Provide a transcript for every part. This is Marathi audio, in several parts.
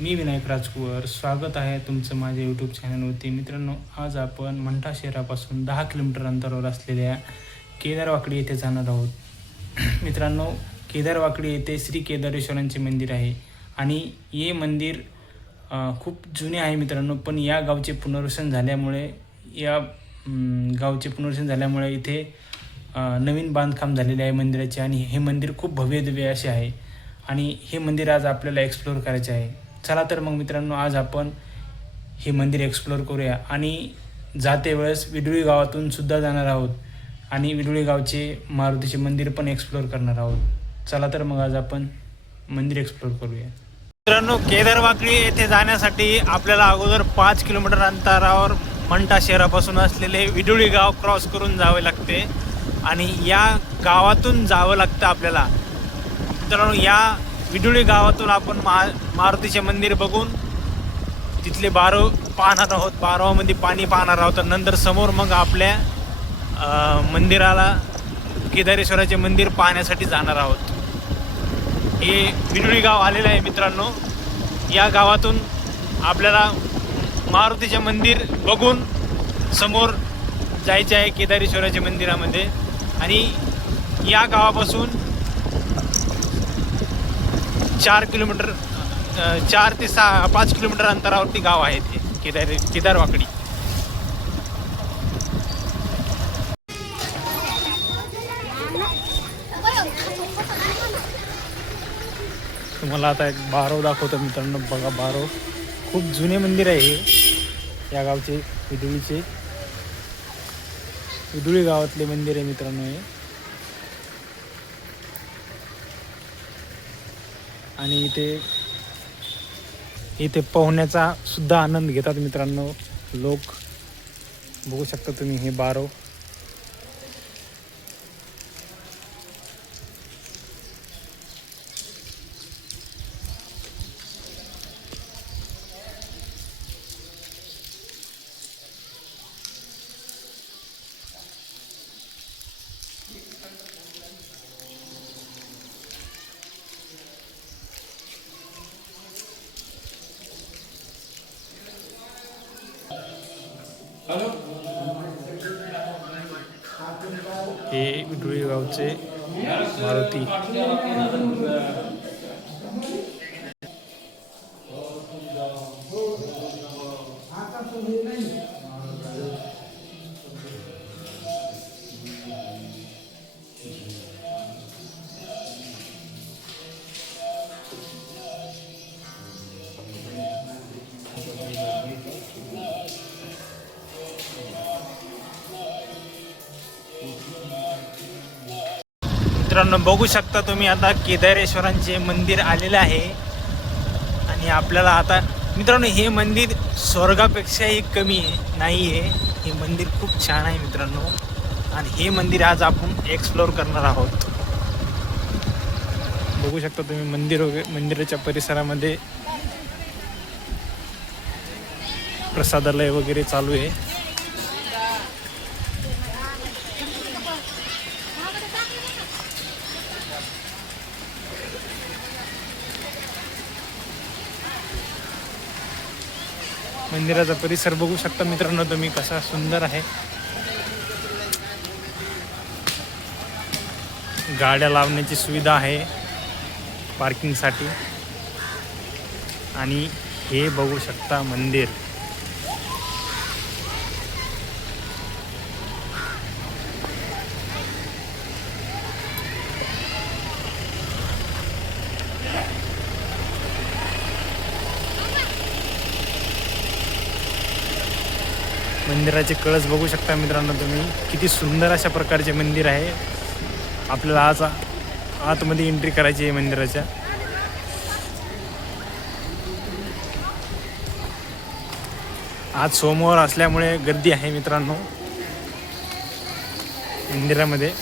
मी विनायक राजकुवर. स्वागत आहे तुमचं माझ्या यूट्यूब चॅनलवरती मित्रांनो आज आपण मंठा शहरापासून दहा किलोमीटर अंतरावर असलेल्या केदारवाकडी येथे जाणार आहोत. मित्रांनो केदारवाकडी येथे श्री केदारेश्वरांचे मंदिर आहे आणि हे मंदिर खूप जुने आहे मित्रांनो पण या गावचे पुनर्वसन झाल्यामुळे या गावचे पुनर्वसन झाल्यामुळे इथे नवीन बांधकाम झालेले आहे मंदिराचे आणि हे मंदिर खूप भव्य दिव्य असे आहे. आणि हे मंदिर आज आपल्याला एक्सप्लोअर करायचे आहे. चला तर मग मित्रांनो आज आपण हे मंदिर एक्सप्लोअर करूया. आणि जाते वेळेस विडुळी गावातून सुद्धा जाणार आहोत. आणि विडुळी गावचे मारुतीचे मंदिर पण एक्सप्लोअर करणार आहोत. चला तर मग आज आपण मंदिर एक्सप्लोअर करूया. मित्रांनो केदारवाकडी येथे जाण्यासाठी आपल्याला अगोदर पाच किलोमीटर अंतरावर मंठा शहरापासून असलेले विडुळी गाव क्रॉस करून जावे लागते. आणि या गावातून जावं लागतं आपल्याला. मित्रांनो या विडुळी गावातून आपण मा मारुतीचे मंदिर बघून तिथले बारो पाहणार आहोत. बारवामध्ये पाणी पाहणार आहोत. नंतर समोर मग आपल्या मंदिराला केदारेश्वराचे मंदिर पाहण्यासाठी जाणार आहोत. हे विडुळी गाव आलेलं आहे मित्रांनो. या गावातून आपल्याला मारुतीचे मंदिर बघून समोर जायचे आहे केदारेश्वराच्या मंदिरामध्ये. आणि या गावापासून चार किलोमीटर चार ते सहा पाच किलोमीटर अंतरावरती गाव आहे ते केदार केदारवाकडी. तुम्हाला आता एक बारव दाखवतो मित्रांनो. बघा बारव खूप जुने मंदिर आहे हे. या गावचे विदुळीचे विदुळी गावातले मंदिर आहे मित्रांनो हे. आणि इथे इथे पोहण्याचा सुद्धा आनंद घेतात मित्रांनो. लोक बघू शकता तुम्ही हे बारो. हे विडुळी गावचे मारुती मित्रांनो बघू शकता तुम्ही आता केदारेश्वरांचे मंदिर आलेलं आहे. आणि आपल्याला आता मित्रांनो हे मंदिर स्वर्गापेक्षाही कमी आहे नाही आहे हे मंदिर खूप छान आहे मित्रांनो. आणि हे मंदिर आज आपण एक्सप्लोअर करणार आहोत. बघू शकता तुम्ही मंदिर वगैरे मंदिराच्या परिसरामध्ये प्रसादालय वगैरे चालू आहे. मंदिराचा परिसर बघू शकता मित्रांनो तुम्ही कसा सुंदर आहे. गाड्या लावण्याची सुविधा आहे पार्किंगसाठी. आणि हे बघू शकता मंदिर. मंदिराचे कळस बघू शकता मित्रांनो तुम्ही. किती सुंदर अशा प्रकारचे मंदिर आहे. आपल्याला आज आतमध्ये एंट्री करायची आहे मंदिराच्या. आज सोमवार असल्यामुळे गर्दी आहे मित्रांनो. मंदिरामध्ये.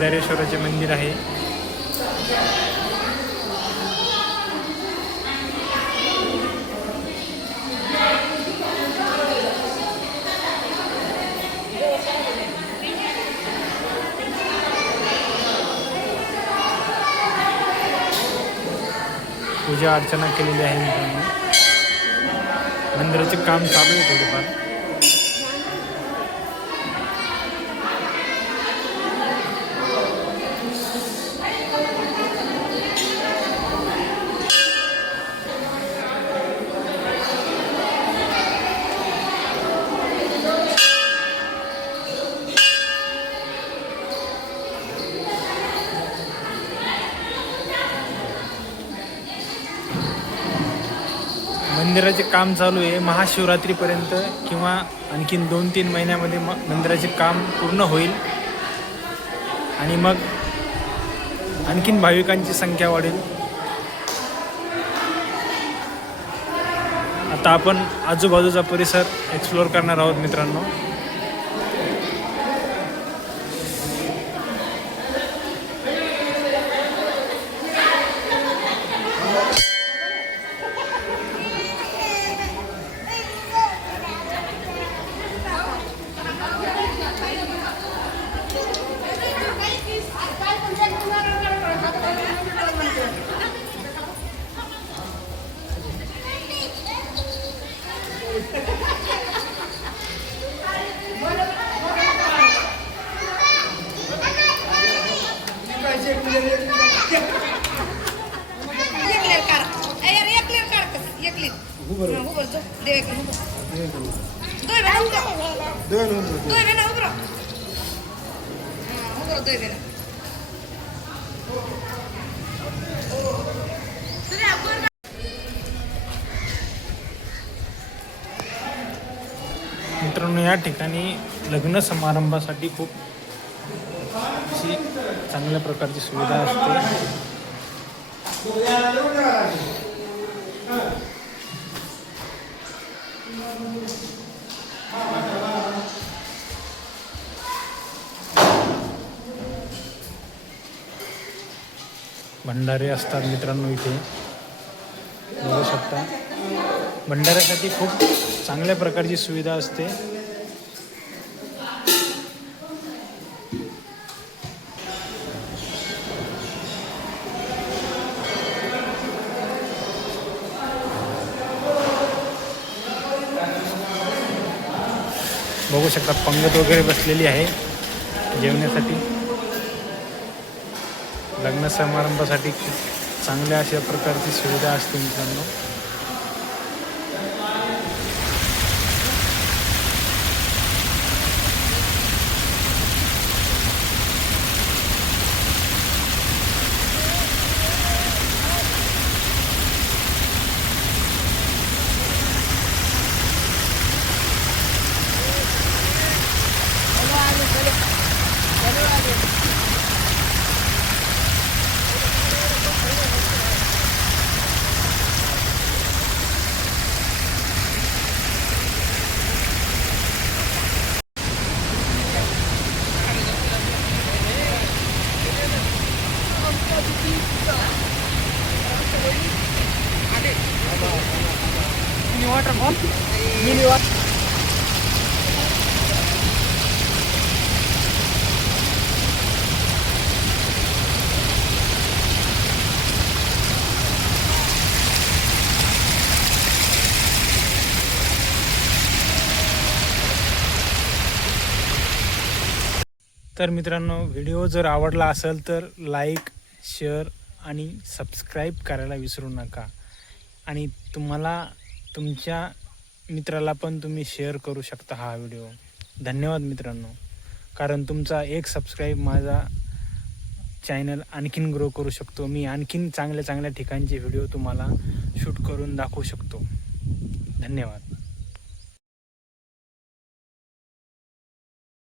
केदारेश्वराचे मंदिर आहे. पूजा अर्चना केलेली आहे मित्रांनो. मंदिराचे काम चालू आहे थोडेफार. मंदिराचे काम चालू आहे. महाशिवरात्रीपर्यंत किंवा आणखीन दोन तीन महिन्यामध्ये म मंदिराचे काम पूर्ण होईल. आणि मग आणखीन भाविकांची संख्या वाढेल. आता आपण आजूबाजूचा परिसर एक्सप्लोअर करणार आहोत मित्रांनो. मित्रांनो या ठिकाणी लग्न समारंभासाठी खूप अशी चांगल्या प्रकारची सुविधा असते. भंडारे असतात मित्रांनो इथे. बघू शकता. भंडाऱ्यासाठी खूप चांगल्या प्रकारची सुविधा असते. बघू शकता पंगत वगैरे बसलेली आहे जेवण्यासाठी. लग्न समारंभासाठी खूप चांगल्या अशा प्रकारची सुविधा असते मित्रांनो. तर मित्रांनो व्हिडिओ जर आवडला असेल तर लाईक शेअर आणि सबस्क्राईब करायला विसरू नका. आणि तुम्हाला तुमच्या मित्राला पण तुम्ही शेअर करू शकता हा व्हिडिओ. धन्यवाद मित्रांनो. कारण तुमचा एक सबस्क्राईब माझा चॅनल आणखीन ग्रो करू शकतो. मी आणखीन चांगल्या चांगल्या ठिकाणचे व्हिडिओ तुम्हाला शूट करून दाखवू शकतो. धन्यवाद.